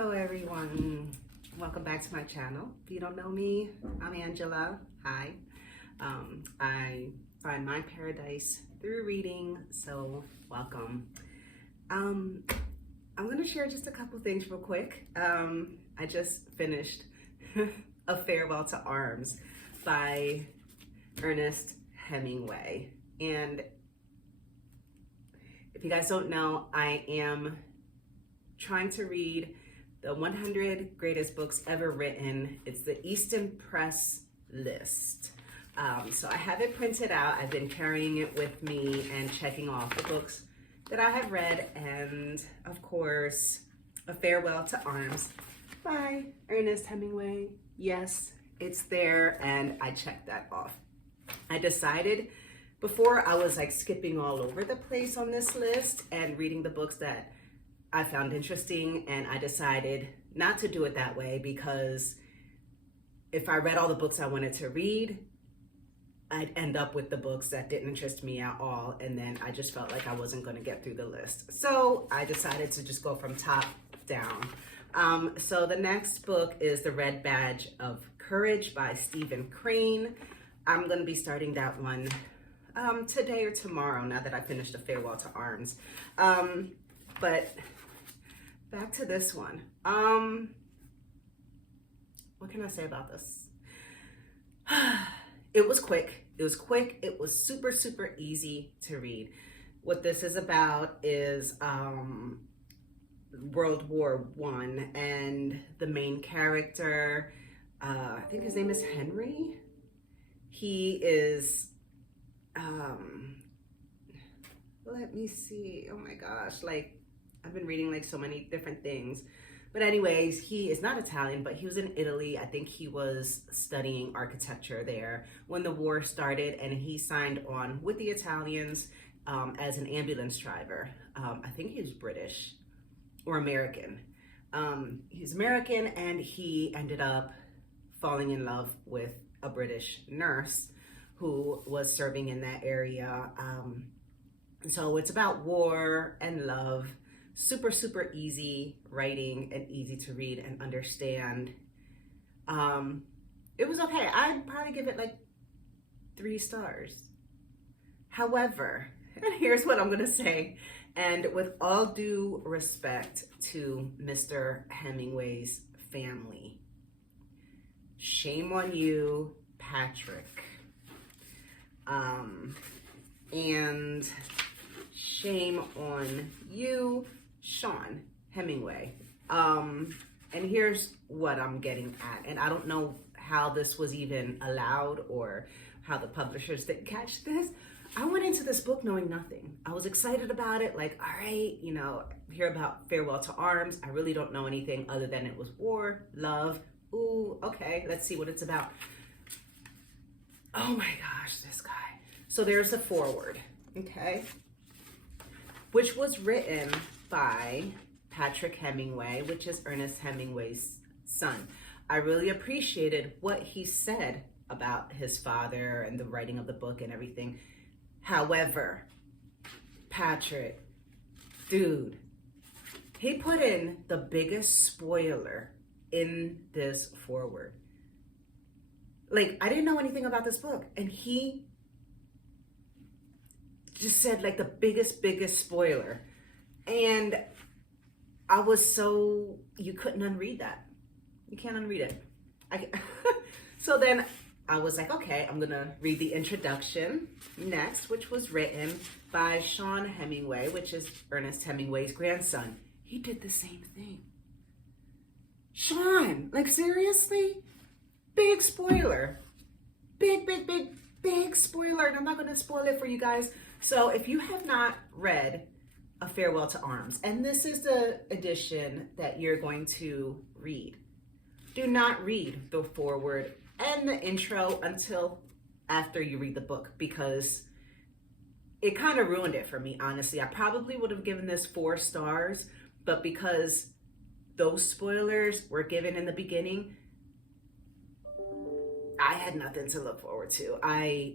Hello everyone, welcome back to my channel. If you don't know me, I'm Angela. Hi. I find my paradise through reading, so welcome. I'm going to share just a couple things real quick. I just finished A Farewell to Arms by Ernest Hemingway, and if you guys don't know, I am trying to read the 100 greatest books ever written. It's the Easton Press list. So I have it printed out. I've been carrying it with me and checking off the books that I have read. And of course, A Farewell to Arms by Ernest Hemingway. Yes, it's there, and I checked that off. I decided before I was like skipping all over the place on this list and reading the books that I found interesting, and I decided not to do it that way because if I read all the books I wanted to read, I'd end up with the books that didn't interest me at all, and then I just felt like I wasn't going to get through the list. So I decided to just go from top down. So the next book is The Red Badge of Courage by Stephen Crane. I'm going to be starting that one today or tomorrow, now that I finished A Farewell to Arms. But back to this one. What can I say about this? It was quick. It was quick. It was super, super easy to read. What this is about is World War I, and the main character, I think his name is Henry. He is, let me see. Oh my gosh, like, I've been reading like so many different things. But anyways, he is not Italian, but he was in Italy. I think he was studying architecture there when the war started, and he signed on with the Italians as an ambulance driver. I think he was British or American. He's American, and he ended up falling in love with a British nurse who was serving in that area. So it's about war and love. Super, super easy writing and easy to read and understand. It was okay. I'd probably give it like 3 stars. However, and here's what I'm going to say, and with all due respect to Mr. Hemingway's family, shame on you, Patrick. And shame on you, Sean Hemingway. And here's what I'm getting at. And I don't know how this was even allowed or how the publishers didn't catch this. I went into this book knowing nothing. I was excited about it. Like, all right, you know, hear about Farewell to Arms. I really don't know anything other than it was war, love. Ooh, okay, let's see what it's about. Oh my gosh, this guy. So there's the foreword, okay? Which was written by Patrick Hemingway, which is Ernest Hemingway's son. I really appreciated what he said about his father and the writing of the book and everything. However, Patrick, dude, he put in the biggest spoiler in this foreword. Like, I didn't know anything about this book, and he just said like the biggest spoiler. And I was so, you couldn't unread that. You can't unread it. So then I was like, okay, I'm gonna read the introduction next, which was written by Sean Hemingway, which is Ernest Hemingway's grandson. He did the same thing. Sean, like seriously? Big spoiler. Big spoiler. And I'm not gonna spoil it for you guys. So if you have not read A Farewell to Arms, and this is the edition that you're going to read, do not read the foreword and the intro until after you read the book, because it kind of ruined it for me, honestly. I probably would have given this 4 stars, but because those spoilers were given in the beginning, I had nothing to look forward to.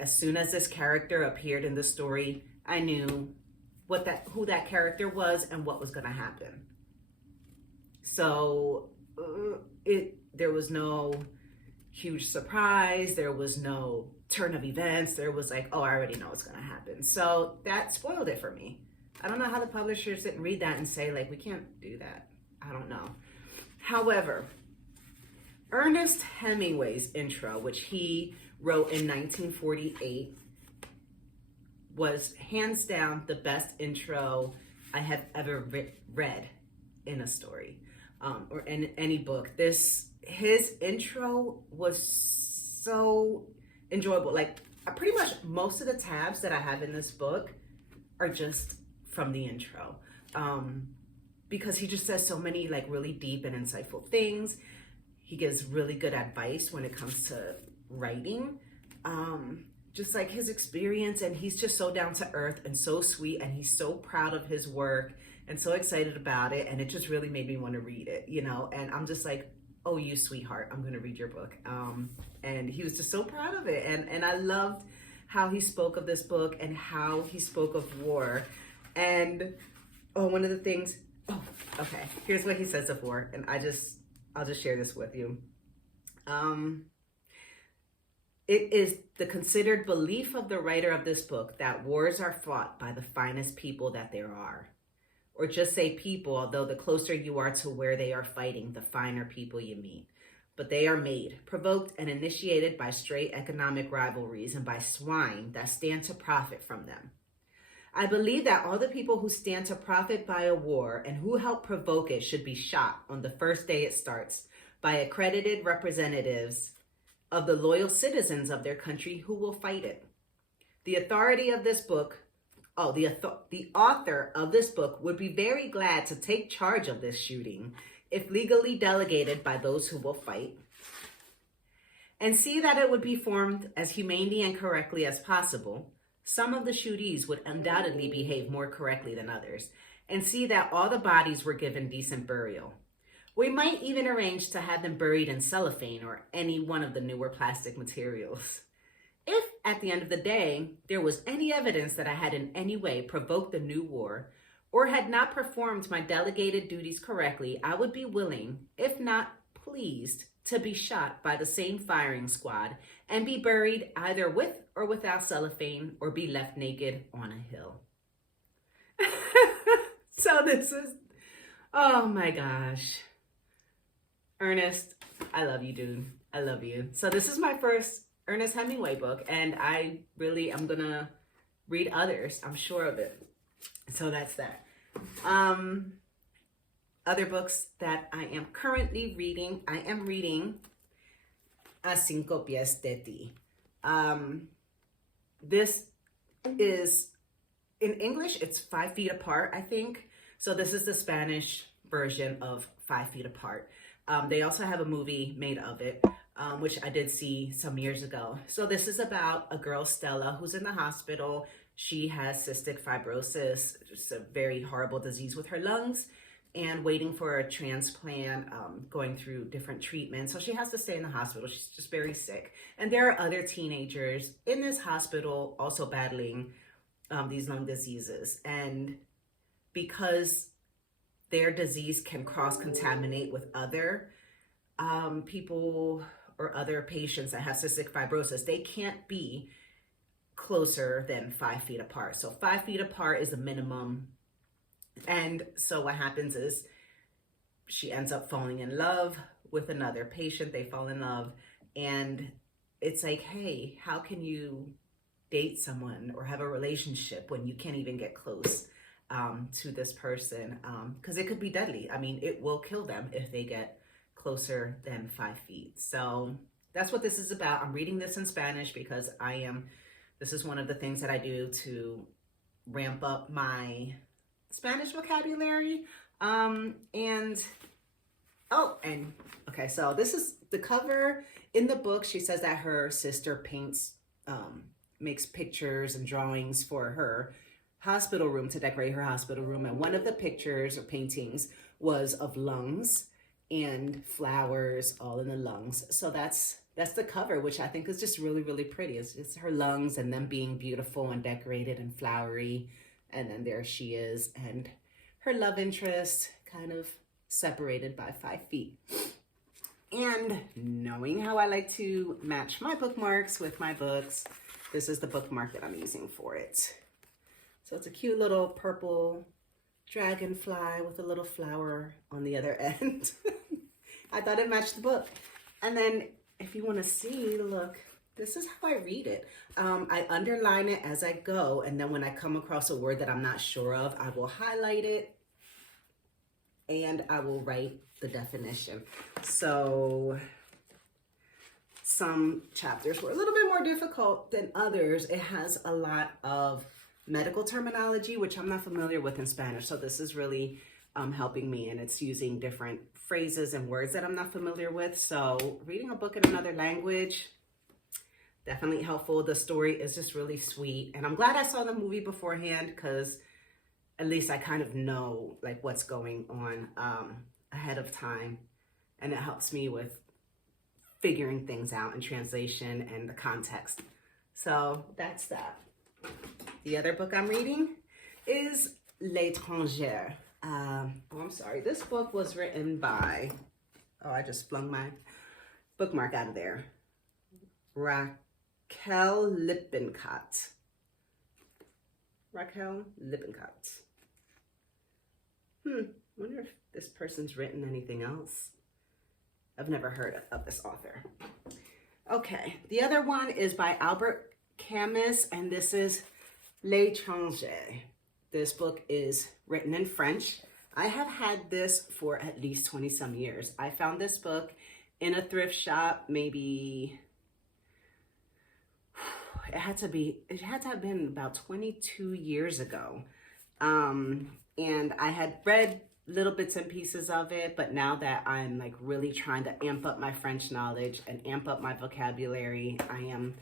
As soon as this character appeared in the story, I knew who that character was and what was going to happen. So there was no huge surprise. There was no turn of events. There was like, oh, I already know what's going to happen. So that spoiled it for me. I don't know how the publishers didn't read that and say, like, we can't do that. I don't know. However, Ernest Hemingway's intro, which he wrote in 1948, was hands down the best intro I have ever read in a story, or in any book. His intro was so enjoyable. Like, pretty much most of the tabs that I have in this book are just from the intro, because he just says so many like really deep and insightful things. He gives really good advice when it comes to writing, just like his experience, and he's just so down to earth and so sweet, and he's so proud of his work and so excited about it, and it just really made me want to read it, you know. And I'm just like, oh, you sweetheart, I'm gonna read your book. And he was just so proud of it, and I loved how he spoke of this book and how he spoke of war. And one of the things, okay, here's what he says of war, and I'll just share this with you. It is the considered belief of the writer of this book that wars are fought by the finest people that there are. Or just say people, although the closer you are to where they are fighting, the finer people you meet. But they are made, provoked, and initiated by straight economic rivalries and by swine that stand to profit from them. I believe that all the people who stand to profit by a war and who help provoke it should be shot on the first day it starts by accredited representatives of the loyal citizens of their country who will fight it. The authority of this book, the author of this book would be very glad to take charge of this shooting if legally delegated by those who will fight, and see that it would be formed as humanely and correctly as possible. Some of the shootees would undoubtedly behave more correctly than others, and see that all the bodies were given decent burial. We might even arrange to have them buried in cellophane or any one of the newer plastic materials. If, at the end of the day, there was any evidence that I had in any way provoked the new war, or had not performed my delegated duties correctly, I would be willing, if not pleased, to be shot by the same firing squad and be buried either with or without cellophane, or be left naked on a hill. So this is, oh my gosh. Ernest, I love you, dude. I love you. So this is my first Ernest Hemingway book, and I really am gonna read others. I'm sure of it. So that's that. Other books that I am currently reading. I am reading A Cinco Pies de Ti. This is, in English, it's 5 Feet Apart, I think. So this is the Spanish version of 5 Feet Apart. They also have a movie made of it, which I did see some years ago. So this is about a girl, Stella, who's in the hospital. She has cystic fibrosis. It's a very horrible disease with her lungs, and waiting for a transplant, going through different treatments. So she has to stay in the hospital. She's just very sick. And there are other teenagers in this hospital also battling these lung diseases. And because their disease can cross-contaminate with other people or other patients that have cystic fibrosis, they can't be closer than 5 feet apart. So 5 feet apart is a minimum. And so what happens is she ends up falling in love with another patient. They fall in love, and it's like, hey, how can you date someone or have a relationship when you can't even get close to this person? Because it could be deadly. I mean, it will kill them if they get closer than 5 feet. So that's what this is about. I'm reading this in Spanish because this is one of the things that I do to ramp up my Spanish vocabulary. Okay, so this is the cover. In the book, she says that her sister paints, makes pictures and drawings for her hospital room to decorate her hospital room. And one of the pictures or paintings was of lungs and flowers all in the lungs. So that's the cover, which I think is just really, really pretty. It's her lungs and them being beautiful and decorated and flowery. And then there she is, and her love interest kind of separated by 5 feet. And knowing how I like to match my bookmarks with my books, this is the bookmark that I'm using for it. So it's a cute little purple dragonfly with a little flower on the other end. I thought it matched the book. And then if you want to see, look, this is how I read it. I underline it as I go, and then when I come across a word that I'm not sure of, I will highlight it and I will write the definition. So some chapters were a little bit more difficult than others. It has a lot of medical terminology, which I'm not familiar with in Spanish. So this is really helping me, and it's using different phrases and words that I'm not familiar with. So reading a book in another language, definitely helpful. The story is just really sweet. And I'm glad I saw the movie beforehand, because at least I kind of know like what's going on ahead of time. And it helps me with figuring things out in translation and the context. So that's that. The other book I'm reading is L'Étrangère. I'm sorry. This book was written by, I just flung my bookmark out of there. Rachael Lippincott. Rachael Lippincott. Wonder if this person's written anything else. I've never heard of this author. Okay, the other one is by Albert Camus, and this is L'Étranger. This book is written in French. I have had this for at least 20 some years. I found this book in a thrift shop, maybe, it had to have been about 22 years ago. And I had read little bits and pieces of it, but now that I'm like really trying to amp up my French knowledge and amp up my vocabulary, I am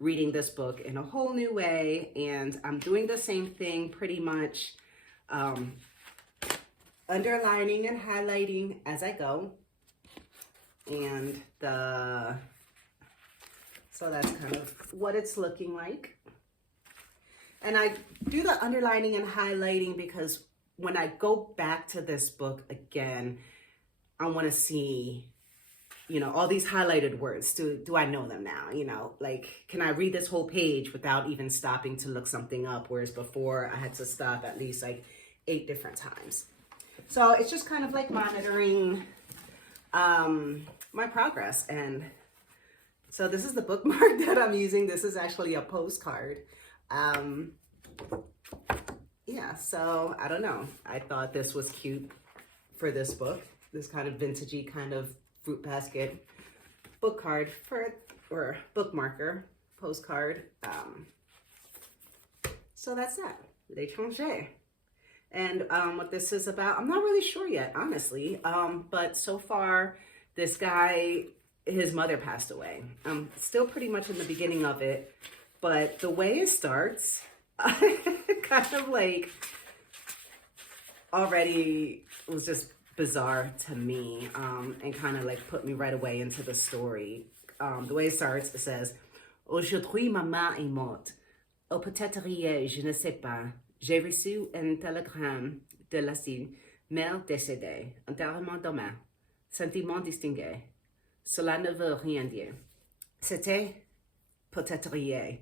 reading this book in a whole new way, and I'm doing the same thing pretty much, underlining and highlighting as I go. And so that's kind of what it's looking like. And I do the underlining and highlighting because when I go back to this book again, I want to see, all these highlighted words. Do I know them now? Like, can I read this whole page without even stopping to look something up? Whereas before I had to stop at least like 8 different times. So it's just kind of like monitoring my progress. And so this is the bookmark that I'm using. This is actually a postcard. Yeah, so I don't know. I thought this was cute for this book. This kind of vintagey kind of fruit basket book card or bookmarker postcard. So that's that. L'Étranger. And what this is about, I'm not really sure yet, honestly. But so far, this guy, his mother passed away. I'm still pretty much in the beginning of it, but the way it starts, kind of like already was just bizarre to me, and kind of like put me right away into the story. The way it starts, it says, "Aujourd'hui, maman est morte. Ou peut-être hier, je ne sais pas. J'ai reçu un télégramme de la mère décédée. Enterrement demain. Sentiment distingué. Cela ne veut rien dire. C'était peut-être hier."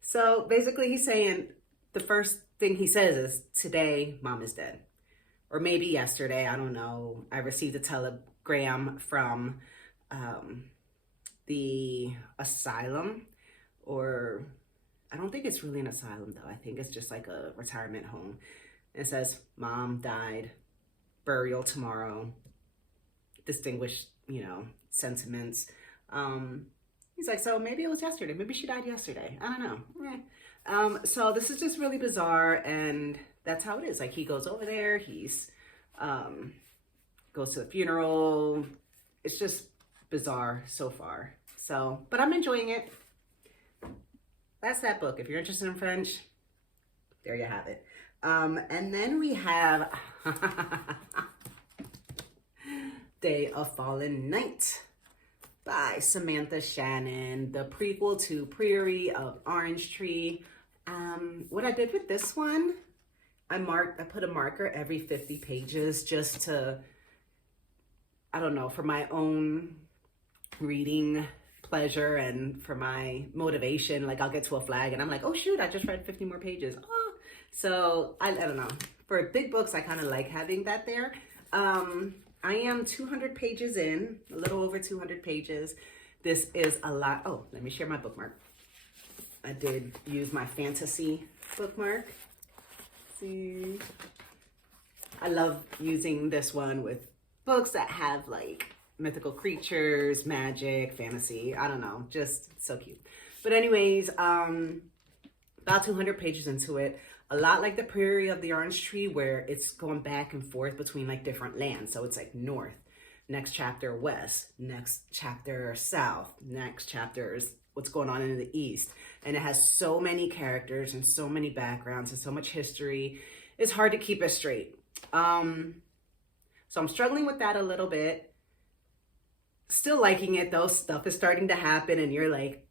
So basically he's saying, the first thing he says is, today, mom is dead. Or maybe yesterday, I don't know. I received a telegram from the asylum, or I don't think it's really an asylum though. I think it's just like a retirement home. It says, mom died, burial tomorrow, distinguished, sentiments. He's like, so maybe it was yesterday. Maybe she died yesterday. I don't know. So this is just really bizarre, and that's how it is. Like, he goes over there, he's goes to the funeral. It's just bizarre so far. So, but I'm enjoying it. That's that book. If you're interested in French, there you have it. And then we have Day of Fallen Night by Samantha Shannon, the prequel to Prairie of Orange Tree. What I did with this one, I put a marker every 50 pages just to I don't know, for my own reading pleasure and for my motivation, like I'll get to a flag and I'm like, oh shoot, I just read 50 more pages. Oh. So I don't know. For big books, I kind of like having that there. I am 200 pages in, a little over 200 pages. This is a lot. Oh, let me share my bookmark. I did use my fantasy bookmark. See, I love using this one with books that have like mythical creatures, magic, fantasy. I don't know, just so cute. But anyways, about 200 pages into it. A lot like the Prairie of the Orange Tree, where it's going back and forth between like different lands. So it's like north, next chapter west, next chapter south, next chapter is what's going on in the east. And it has so many characters and so many backgrounds and so much history. It's hard to keep it straight. So I'm struggling with that a little bit. Still liking it though. Stuff is starting to happen and you're like,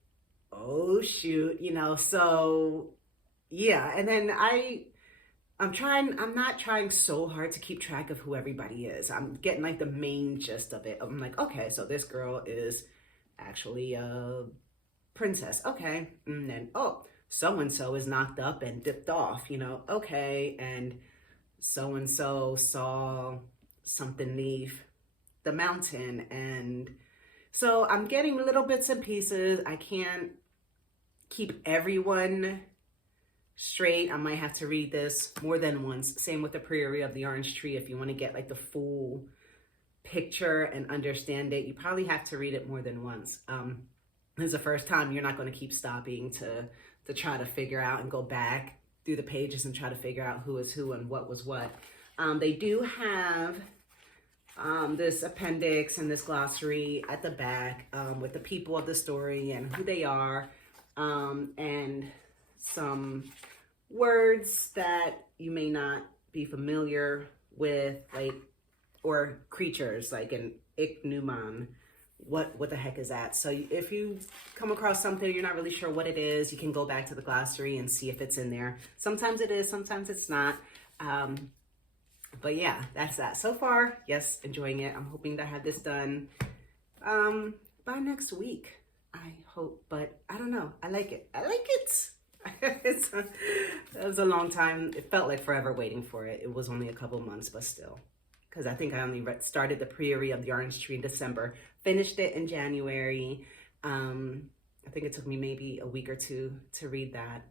oh shoot, you know, so yeah. And then I'm not trying so hard to keep track of who everybody is. I'm getting like the main gist of it. I'm like, okay, so this girl is actually a princess. Okay. And then, oh, so-and-so is knocked up and dipped off, you know, okay. And so-and-so saw something leave the mountain. And so I'm getting little bits and pieces. I can't keep everyone straight. I might have to read this more than once. Same with the Prairie of the Orange Tree. If you want to get like the full picture and understand it, you probably have to read it more than once. This is the first time you're not going to keep stopping to try to figure out and go back through the pages and try to figure out who is who and what was what. They do have this appendix and this glossary at the back with the people of the story and who they are, and some words that you may not be familiar with, like, or creatures like an ichneumon. What the heck is that? So if you come across something you're not really sure what it is, you can go back to the glossary and see if it's in there. Sometimes it is, sometimes it's not. But yeah, that's that. So far, yes, enjoying it. I'm hoping to have this done by next week, I hope. But I don't know. I like it. I like it. It was a long time. It felt like forever waiting for it. It was only a couple months, but still. Because I think I only started the Prairie of the Orange Tree in December. Finished it in January. I think it took me maybe a week or two to read that.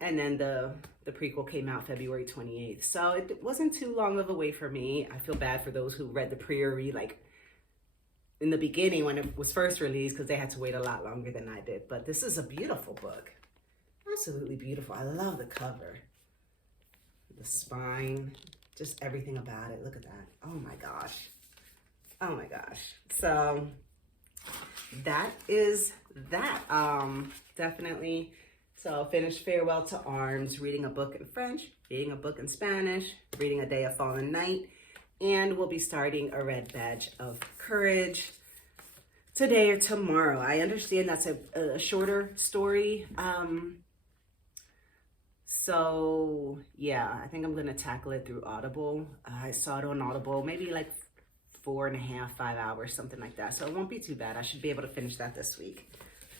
And then the prequel came out February 28th. So it wasn't too long of a wait for me. I feel bad for those who read the Prairie like in the beginning when it was first released, because they had to wait a lot longer than I did. But this is a beautiful book. Absolutely beautiful. I love the cover. The spine. Just everything about it. Look at that. Oh my gosh. Oh my gosh. So that is that. Definitely. So finished Farewell to Arms, reading a book in French, reading a book in Spanish, reading A Day of Fallen Night, and we'll be starting A Red Badge of Courage today or tomorrow. I understand that's a shorter story. So yeah, I think I'm gonna tackle it through Audible. I saw it on Audible, maybe like 4.5, 5 hours, something like that. So it won't be too bad. I should be able to finish that this week.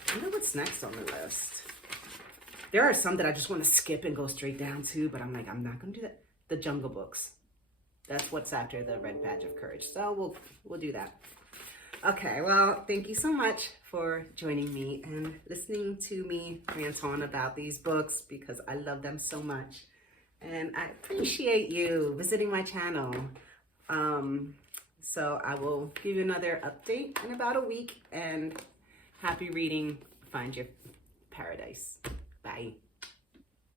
I wonder what's next on the list. There are some that I just want to skip and go straight down to, but I'm like, I'm not gonna do that. The Jungle Books. That's what's after the Red Badge of Courage. So we'll do that. Okay, well, thank you so much for joining me and listening to me rant on about these books, because I love them so much. And I appreciate you visiting my channel. So I will give you another update in about a week, and happy reading. Find your paradise. Bye.